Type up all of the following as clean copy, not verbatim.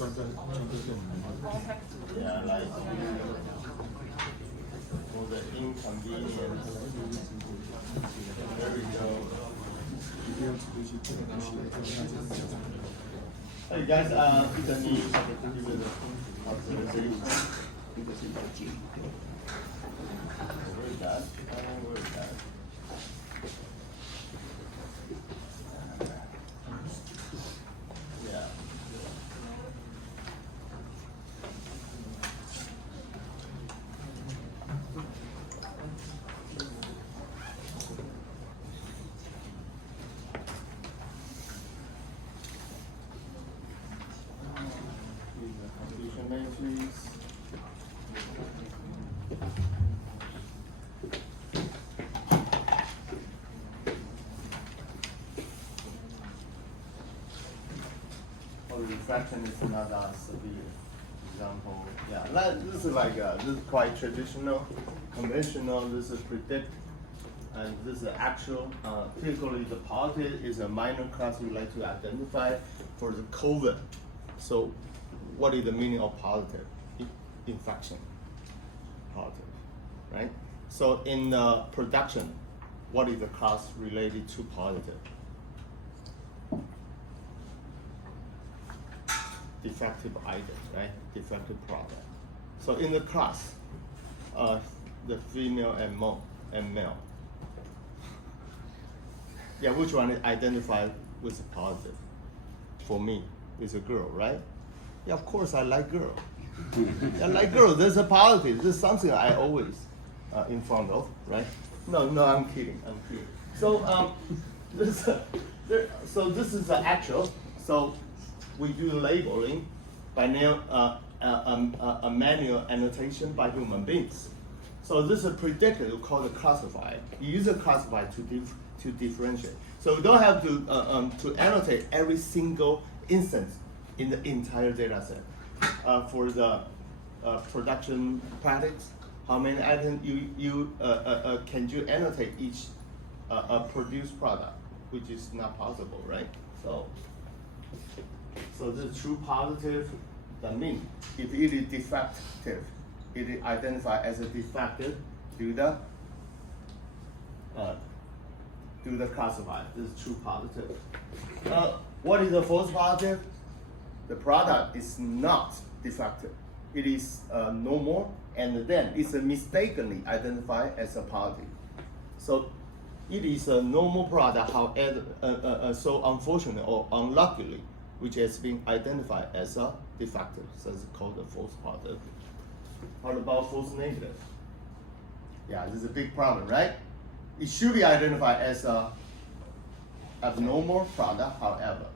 Yeah, like for the inconvenience. There we go. Hey guys, can you give it a observation? Where's that? Where's that? Yeah. Completion matrix. Refraction is another severe example. Yeah, this is like this is quite traditional, conventional. This is predict, and this is actual. Typically, the positive is a minor class we like to identify for the COVID. So, what is the meaning of positive? Infection. Positive, right? So in production, what is the class related to positive? Defective items, right? Defective product. So in the class, the female and male. Yeah, which one is identified with positive? For me, it's a girl, right? Yeah, of course I like girl. I like girl. There's a positive. This is something I always in front of, right? No, I'm kidding. I'm kidding. So this is the actual. So we do labeling by a manual annotation by human beings. So this is a predictor called a classifier. You use a classifier to differentiate. So we don't have to annotate every single instance in the entire data set. For the production practice, how many items can you annotate each produced product, which is not possible, right? So the true positive, that means if it is defective, it is identified as a defective, do the classifier. This is true positive. What is the false positive? The product is not defective. It is normal, and then it's mistakenly identified as a positive. So it is a normal product, however, so unfortunately or unluckily, which has been identified as a defective. So it's called a false positive. What about false negative? Yeah, this is a big problem, right? It should be identified as a abnormal product, however,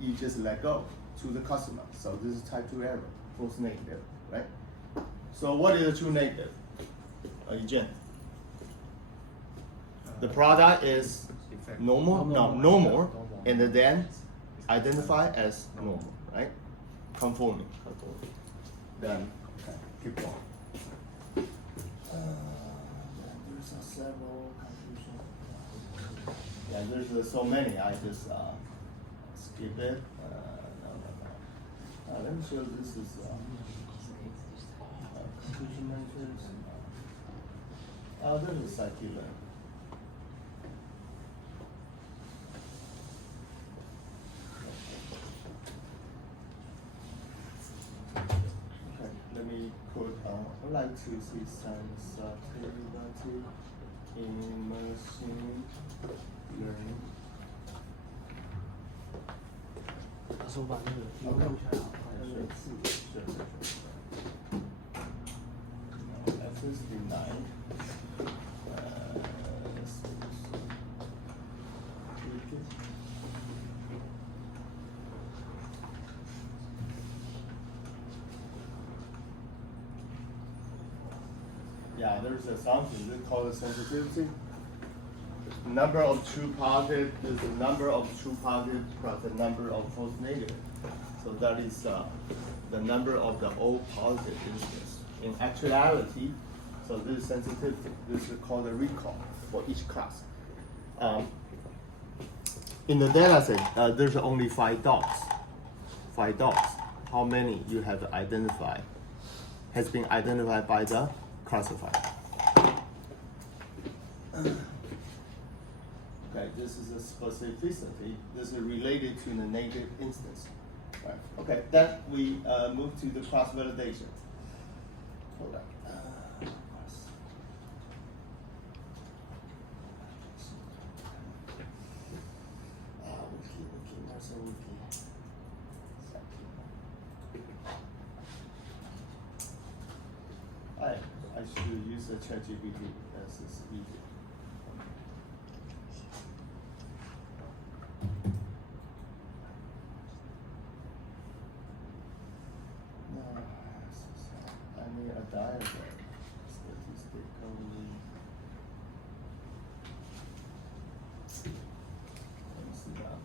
you just let go to the customer. So this is type 2 error, false negative, right? So what is a true negative? Again, the product is normal, and then identified as normal, right? Conforming. Then keep going. There's several conclusions. Yeah, there's so many. I just skip it. No. Let me show this is conclusion matrix. This is circular. Okay, let me put. I'd like to see sensitivity in machine learning. 老师，我把那个题目录下来啊。F69. Yeah, there's something called sensitivity. Number of true positive is the number of true positive plus the number of false negative. So that is the number of the all positive instances. In actuality, so this is sensitivity. This is called a recall for each class. In the data set, there's only 5 dots. 5 dots, how many you have identified has been identified by the classifier. Okay, this is a specificity. This is related to the native instance. Right. Okay, then we move to the cross validation. Hold on. I should use the ChatGPT as it's easier. No, I need a diagram. Statistically. Let me see that.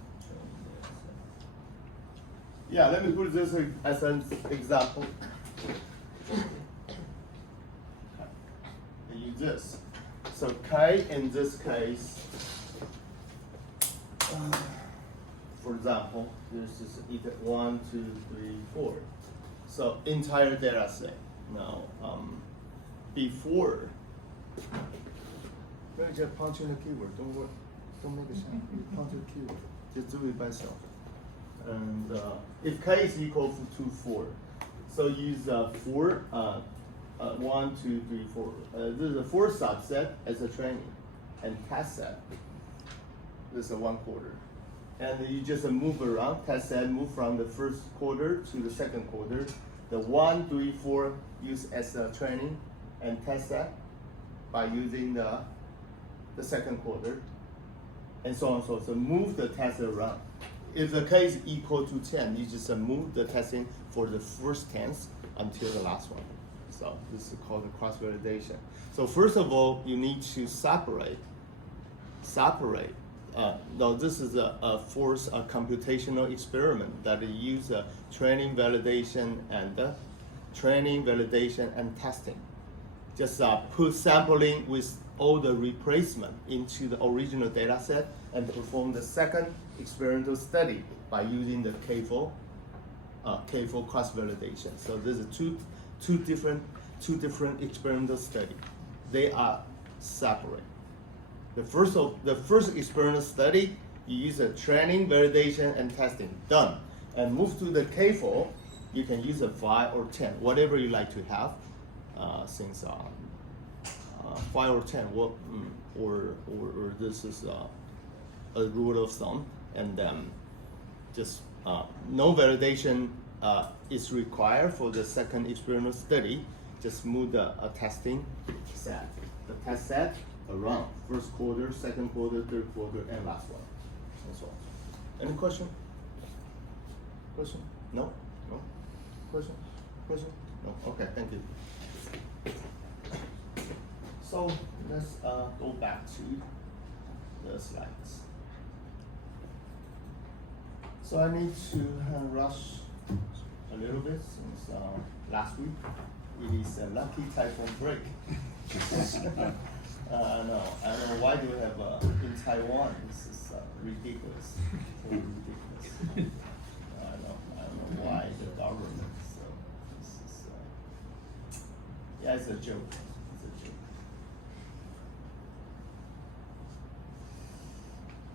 Yeah, let me put this as an example. This. So K in this case, for example, this is either 1, 2, 3, 4. So entire data set. Now, before, maybe just punch in the keyword. Don't worry. Don't make a sound. You punch the keyword. Just do it by yourself. And if K is equal to 4, so use 4. 1, 2, 3, 4. This is a 4 subset as a training, and test set. This is a 1 quarter, and you just move around. Test set move from the first quarter to the second quarter. The 1, 3, 4 use as a training, and test set by using the second quarter, and so on and so forth. So move the test around. If the K is equal to 10, you just move the testing for the first tens until the last one. So this is called the cross validation. So first of all, you need to separate. Now this is a computational experiment that use training, validation, and testing. Just put sampling with all the replacement into the original data set and perform the second experimental study by using the K4 cross validation. So there's two different experimental studies. They are separate. The first experimental study, you use a training, validation, and testing. Done. And move to the K4, you can use a 5 or 10, whatever you like to have. Since 5 or 10, or this is a rule of thumb, and just no validation is required for the second experimental study. Just move the testing set, the test set around first quarter, second quarter, third quarter, and last one, and so on. Any question? Question? No? No? Question? Question? No? Okay, thank you. So let's go back to the slides. So I need to rush a little bit since last week it is a lucky typhoon break. No, I don't know why do we have in Taiwan. This is ridiculous. So ridiculous. I don't know why the government. So this is yeah, it's a joke. It's a joke.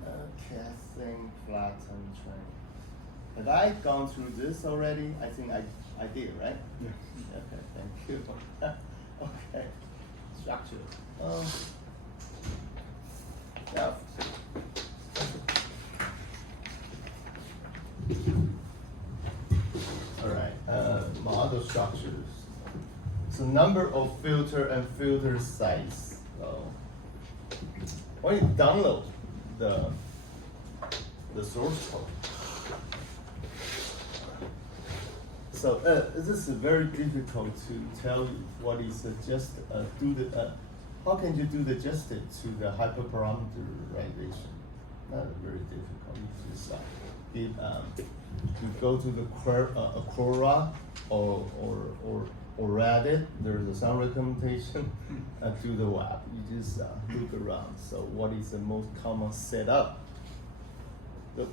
Okay, I think flatten training. Have I gone through this already? I think I did, right? Yeah. Okay, thank you. Okay, structure. Yeah. All right, model structures. So number of filter and filter size. When you download the source code. So this is very difficult to tell you what is just how can you do the adjusted to the hyperparameterization? Not very difficult. You just you go to the Quora or Reddit. There's some recommendation to the web. You just look around. So what is the most common setup?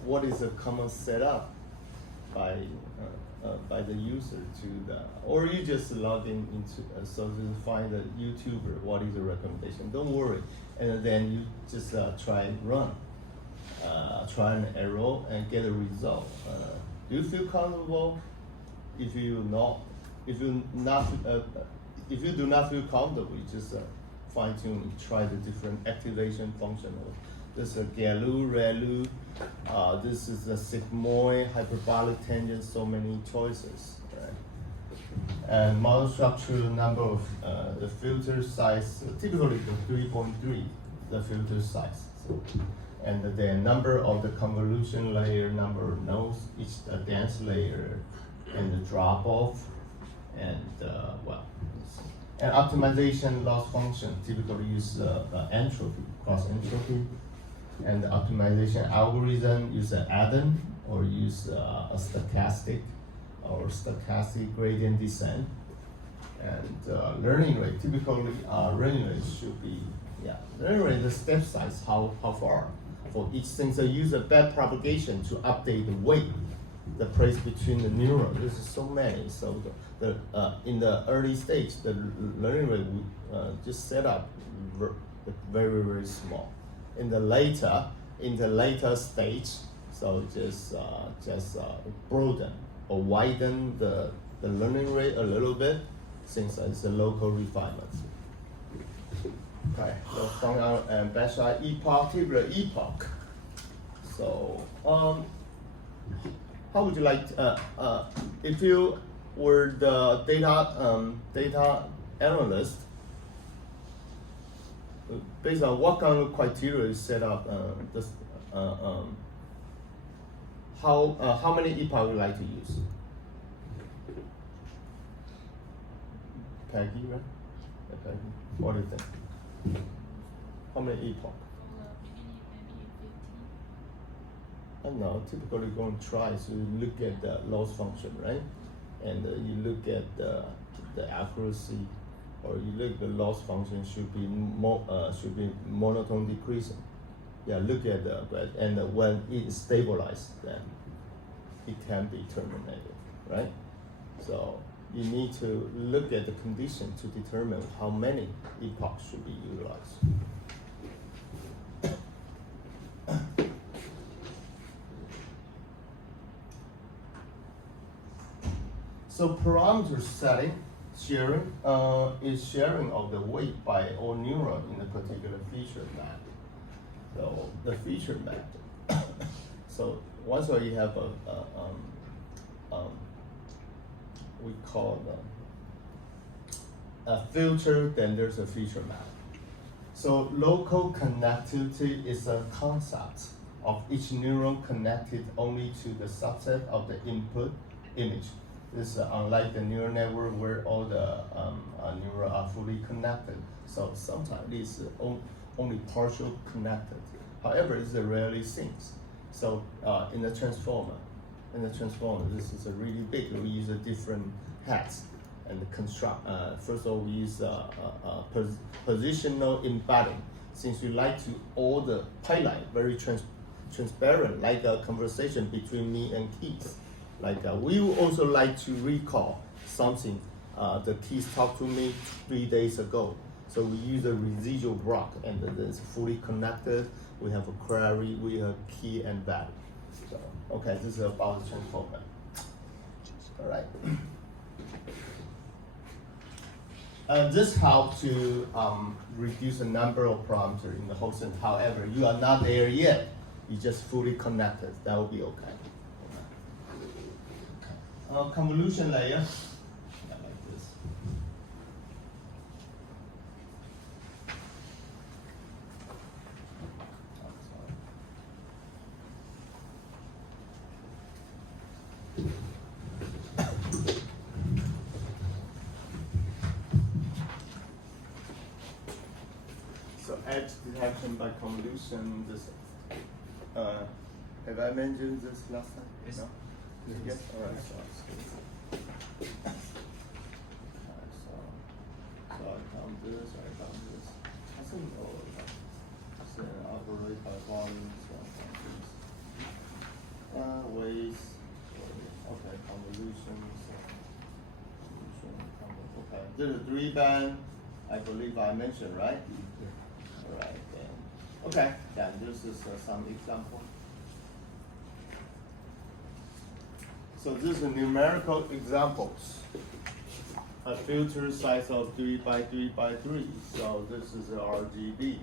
What is the common setup by the user to the, or you just log in into so to find the YouTuber what is the recommendation. Don't worry, and then you just try and run, try and error and get a result. Do you feel comfortable? If you do not feel comfortable, you just fine tune, try the different activation function. This is a GALU, ReLU, this is a sigmoid, hyperbolic tangent, so many choices, right? And model structure, number of the filter size, typically the 3.3, the filter size. So, and the number of the convolution layer, number of nodes, each dense layer, and the drop off, and and optimization loss function typically use entropy, cross entropy, and the optimization algorithm use an add-in or use a stochastic gradient descent, and learning rate typically learning rate should be learning rate the step size how far for each thing. So use a back propagation to update the weight, the place between the neuron. This is so many. So the in the early stage, the learning rate would just set up very small. In the later stage, so just broaden or widen the learning rate a little bit, since it's a local refinement. Okay, so from our particular epoch. So how would you like if you were the data analyst, based on what kind of criteria is set up how many epoch would you like to use? Peggy, right? Okay. What do you think? How many epoch? I don't know, typically going to try, so you look at the loss function, right? And you look at the accuracy, or you look at the loss function should be monotone decreasing. Yeah, look at and when it is stabilized, then it can be terminated, right? So you need to look at the condition to determine how many epochs should be utilized. So parameter setting, sharing, is sharing of the weight by all neurons in a particular feature map. So the feature map. So once you have we call a filter, then there's a feature map. So local connectivity is a concept of each neuron connected only to the subset of the input image. This is unlike the neural network where all the neurons are fully connected. So sometimes it's only partial connected. However, it's rarely syncs. So in the transformer, this is a really big. We use a different heads and construct. First of all, we use positional embedding. Since we like to all the highlight very transparent, like a conversation between me and Keith. Like we also like to recall something the Keith talked to me 3 days ago. So we use a residual block, and then it's fully connected. We have a query, we have key and value. So, okay, this is about the transformer. All right. This helps to reduce the number of parameters in the whole thing. However, you are not there yet. You just fully connected. That will be okay. Convolution layer. Like this. So edge detection by convolution. This, have I mentioned this last time? Yes. No? Yes. All right. So I found this. I think all of that. So operate by volume. So I found this. Ways. Okay, convolutions. Okay, this is 3-band. I believe I mentioned, right? All right, then. Okay, then this is some example. So this is numerical examples. A filter size of 3 by 3 by 3. So this is RGB.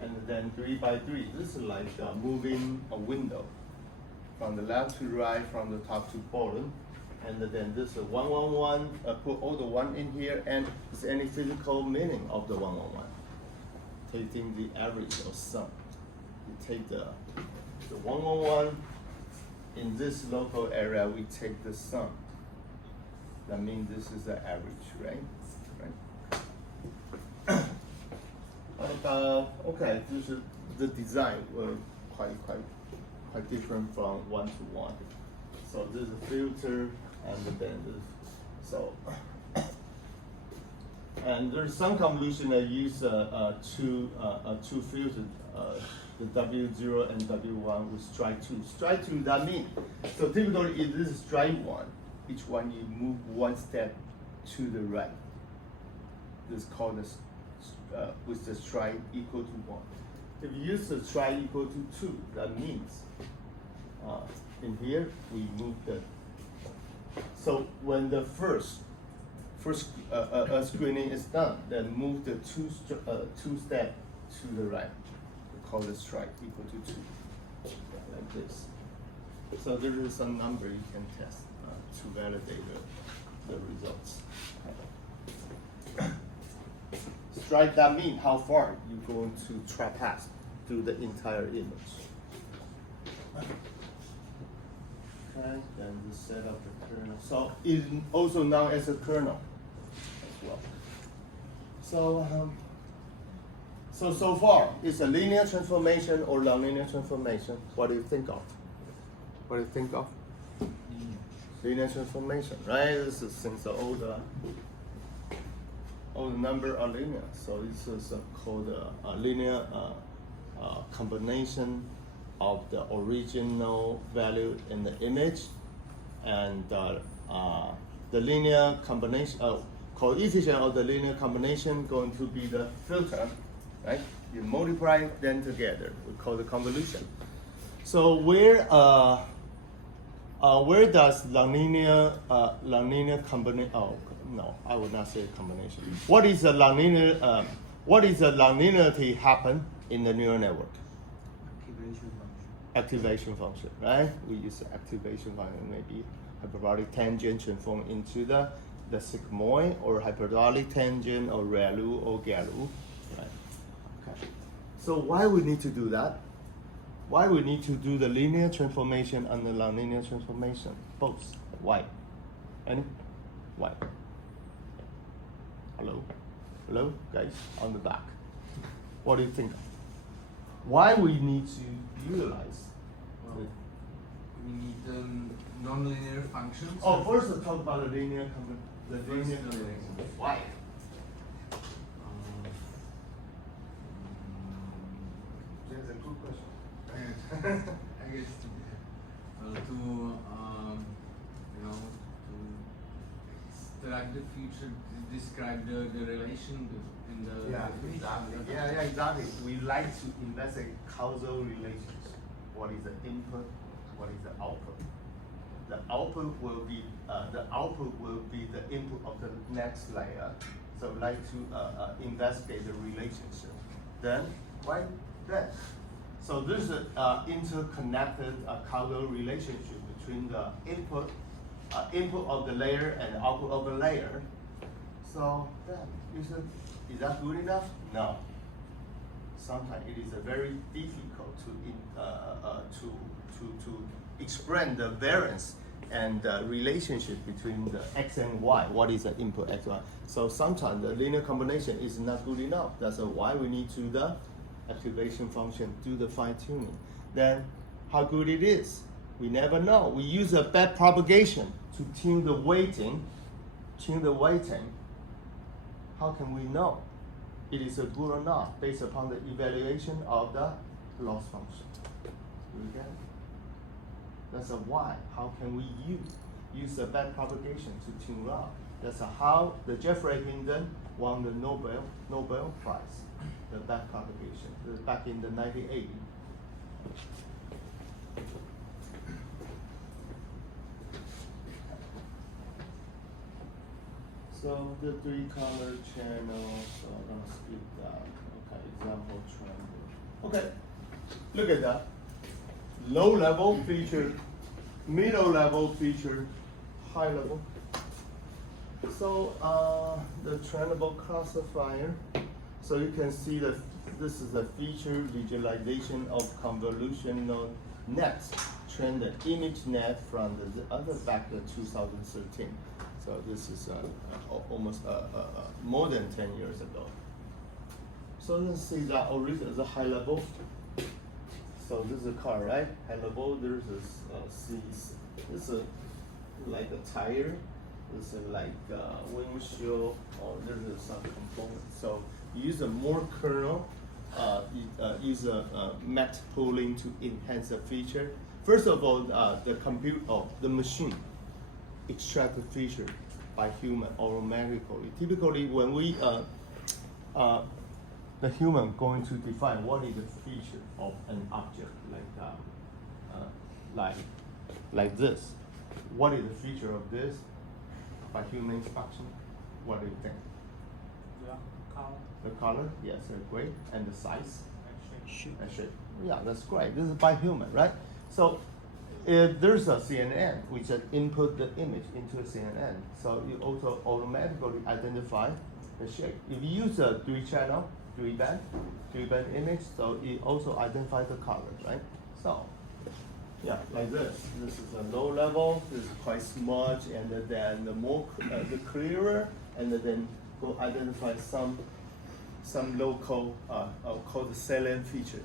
And then 3 by 3. This is like moving a window from the left to right, from the top to bottom. And then this is 111. Put all the 1 in here. And is any physical meaning of the 111? Taking the average of sum. You take the 111. In this local area, we take the sum. That means this is the average, right? Okay, this is the design were quite different from 1-to-1. So this is a filter, and then this. So, and there's some convolution that use two filters. The W0 and W1 with strike 2. Strike 2, that means, so typically if this is strike 1, each one you move 1 step to the right. This is called with the strike equal to 1. If you use the strike equal to 2, that means in here we move the, so when the first screening is done, then move the two step to the right. Call the strike equal to 2, like this. So there is some number you can test to validate the results. Strike, that means how far you're going to traverse through the entire image. Okay, then the set of the kernel. So it's also known as a kernel as well. So far, it's a linear transformation or nonlinear transformation. What do you think of? What do you think of? Linear transformation, right? This is since all the number are linear. So this is called a linear combination of the original value in the image, and the linear combination coefficient of the linear combination going to be the filter. Right? You multiply them together. We call the convolution. So where does nonlinear combination? Oh no, I would not say combination. What is a nonlinear? What is a nonlinearity happen in the neural network? Activation function, right? We use the activation function, maybe hyperbolic tangent transform into the sigmoid, or hyperbolic tangent, or ReLU or GALU. So why we need to do that? Why we need to do the linear transformation and the nonlinear transformation? Both. Why? Any? Why? Hello? Hello, guys, on the back. What do you think? Why we need to utilize? We need nonlinear functions. Oh, first let's talk about the linear combination. Why? That's a good question. I guess to extract the future, describe the relation in the exactly. We like to investigate causal relations. What is the input? What is the output? The output will be the input of the next layer. So we like to investigate the relationship. Then why that? So there's an interconnected causal relationship between the input of the layer and the output of the layer. So then, is that good enough? No. Sometimes it is very difficult to explain the variance and the relationship between the x and y. What is the input x, y? So sometimes the linear combination is not good enough. That's why we need to the activation function, do the fine tuning. Then how good it is, we never know. We use a backpropagation to tune the weighting. How can we know it is a good or not based upon the evaluation of the loss function? Do you get it? That's a why. How can we use the backpropagation to tune up? That's how the Jeffrey Hinton won the Nobel Prize, the backpropagation. This is back in the 1980s. So the 3-color channel, so I'm gonna skip that. Okay, example trend. Okay, look at that. Low level feature, middle level feature, high level. So the trainable classifier. So you can see that this is a feature visualization of convolutional nets, trained the image net from the other back to 2013. So this is almost more than 10 years ago. So let's see that original is a high level. So this is a car, right? High level. There's this is like a tire. This is like a windshield, or there's some component. So use a more kernel. Use a mat pooling to enhance the feature. First of all, the machine extract the feature by human automatically. Typically, when we the human going to define what is the feature of an object, like this. What is the feature of this by human inspection? What do you think? Yeah, color. The color, yes, great, and the size. Shape. And shape. Yeah, that's great. This is by human, right? So if there's a CNN, we just input the image into a CNN. So you also automatically identify the shape. If you use a 3-channel, 3-band image, so it also identifies the color, right? So yeah, like this. This is a low level. This is quite smudge, and then the more the clearer, and then go identify some local called salient feature.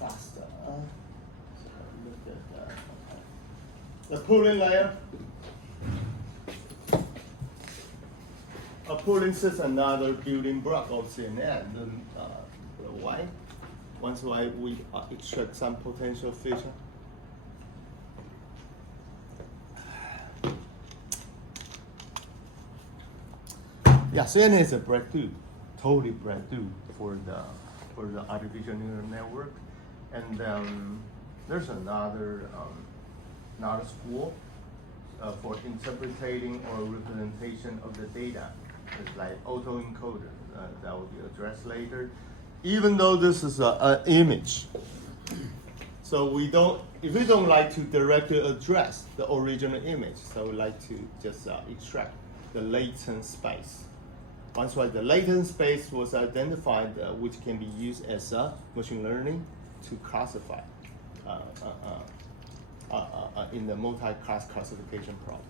Faster. So look at that. Okay. The pooling layer. A pooling is another building block of CNN. Why? Once we extract some potential feature. Yeah, CNN is a breakthrough, totally breakthrough for the artificial neural network. And there's another school for interpreting or representation of the data. It's like autoencoder that will be addressed later. Even though this is an image, so if we don't like to directly address the original image, so we like to just extract the latent space. Once the latent space was identified, which can be used as machine learning to classify in the multi-class classification problem.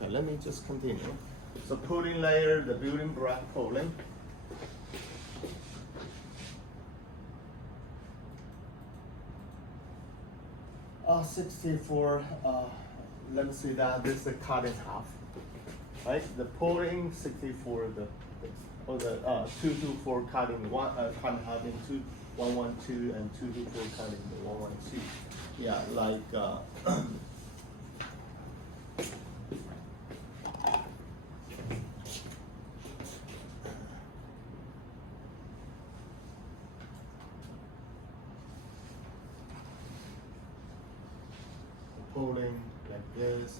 Okay, let me just continue. So pooling layer, the building block pooling. Uh, 64, let me see that, this is the cut in half. Right, the pooling 64, the 224 cutting one, cut in half into 112, and 224 cutting the 112. Yeah, like pooling like this.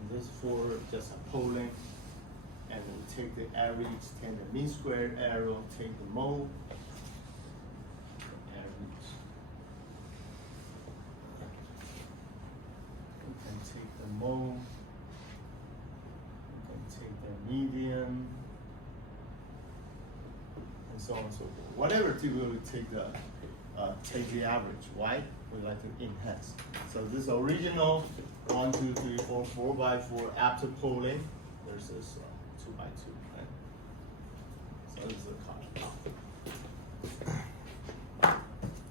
And this for just a pooling, and we take the average, take the mean squared error, take the mode, average. We can take the mode, we can take the median, and so on and so forth. Whatever typically take the average. Why? We like to enhance. So this original 1, 2, 3, 4, 4 by 4 after pooling versus 2 by 2. Right? So this is a column.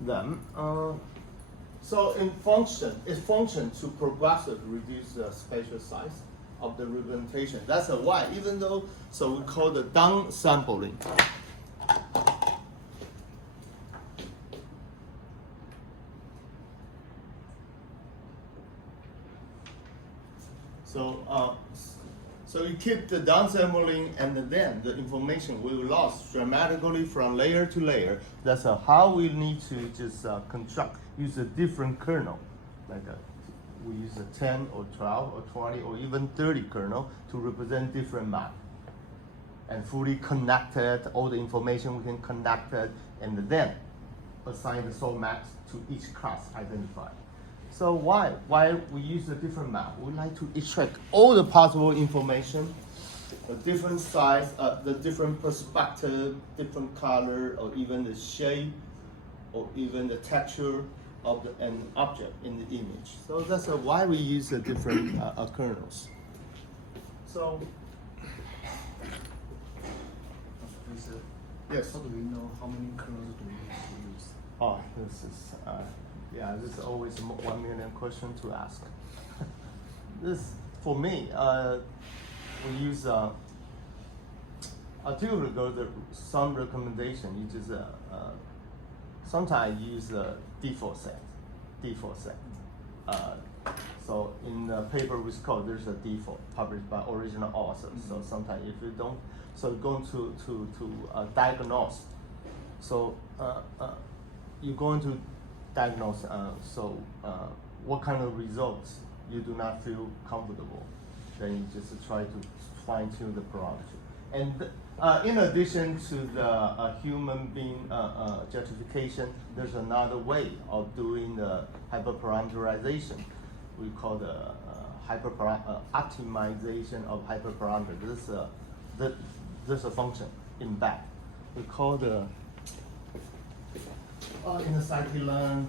them. So in function, it functions to progressively reduce the spatial size of the representation. That's why, even though, so we call the downsampling. So you keep the downsampling, and then the information will lost dramatically from layer to layer. That's how we need to just use a different kernel, we use a 10 or 12 or 20 or even 30 kernel to represent different map. And fully connected, all the information we can connect it, and then assign the source maps to each class identified. So why we use a different map? We like to extract all the possible information, the different size, the different perspective, different color, or even the shape, or even the texture of an object in the image. So that's why we use the different kernels. So yes. How do we know how many kernels do we use? Oh, this is always a 1 million question to ask. This, for me, we use, I'll go some recommendation. You just, sometimes use a default set. So in the paper with code, there's a default published by original author. Mm-hmm. So sometimes if you don't, so going to diagnose. So you're going to diagnose. What kind of results you do not feel comfortable, then you just try to fine tune the parameter. And in addition to the human being justification, there's another way of doing the hyperparameterization. We call the optimization of hyperparameter. There's a function in back. We call the in the scikit-learn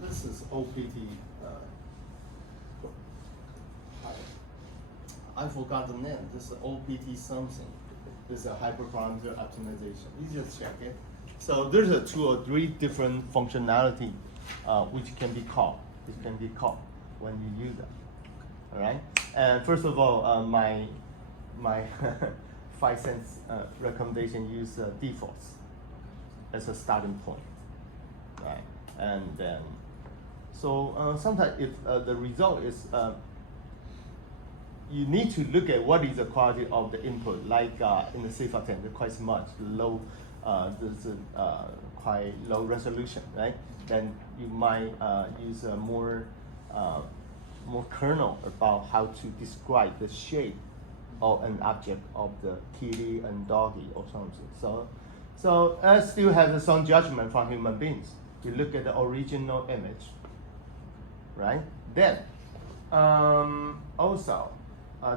this is OPT. I forgot the name. This is OPT something. This is a hyperparameter optimization. You just check it. So there's 2 or 3 different functionality which can be called. It can be called when you use it. All right. And first of all, my 5 cents recommendation: use defaults as a starting point. Right. And then, so sometimes if the result is you need to look at what is the quality of the input. Like in the CFA 10, they're quite much low. There's quite low resolution, right? Then you might use a more kernel about how to describe the shape of an object of the kitty and doggy or something. So still has some judgment from human beings. You look at the original image, right? Then also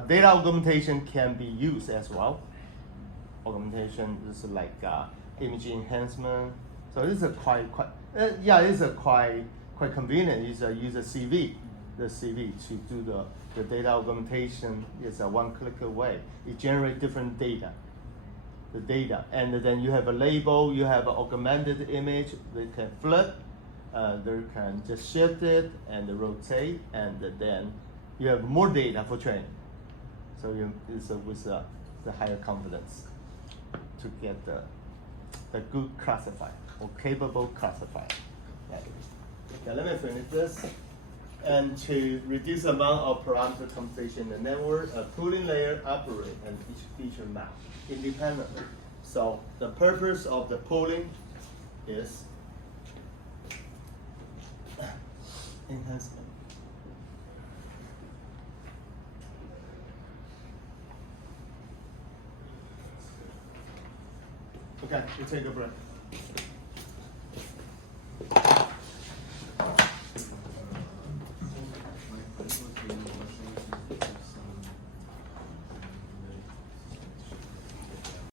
data augmentation can be used as well. Augmentation is like image enhancement. So this is quite convenient. It's use a CV, the CV to do the data augmentation is a one-click away. It generates different data. The data, and then you have a label. You have an augmented image. They can flip. They can just shift it and rotate, and then you have more data for training. So it's with the higher confidence to get the good classifier or capable classifier. Right. Okay, let me finish this. And to reduce the amount of parameter computation in the network, a pooling layer operates and each feature map independently. So the purpose of the pooling is enhancement. Okay, we take a break.